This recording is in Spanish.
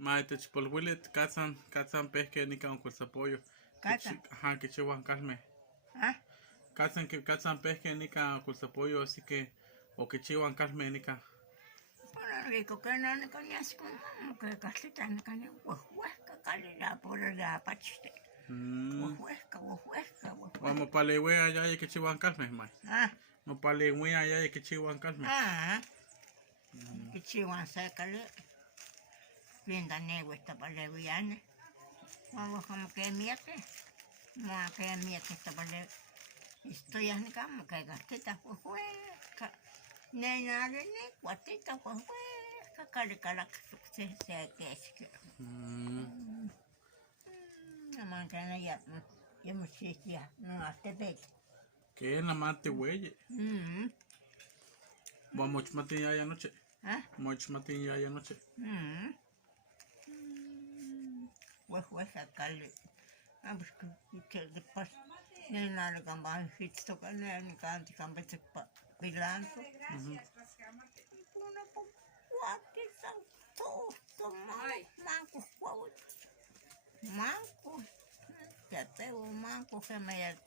Maite chipolwilit katsan pehke nika onkulsapollo. Katsan. Ajá, kichiwan kalme. ¿Ah? Katsan pehke nika onkulsapollo, así que o kichiwan kalme nika. Bueno, rico que no ni coñas con que casita ni coñas huesca calidad por la pachiste. Huesca. Vamos para lewe allá y kichiwan kalme, mai. Ah. No para lewe allá y kichiwan kalme. Ah. Kichiwan sakale. Linda negro está para leviana. Vamos como que miete. No que miete está para leviana. Estoy en cama que gatita huesca. Nena de ne guatita huesca. Cala se que es que. La manzana ya me decía, no hace vete. ¿Qué la mate güey? Vamos matin ya anoche. ¿Ah? Much matin ya anoche. Huesca cali. Vamos que después nena le cambian fito con nena canti cambia se bilancio. Una guatita todo manco. Ya tengo un manco que me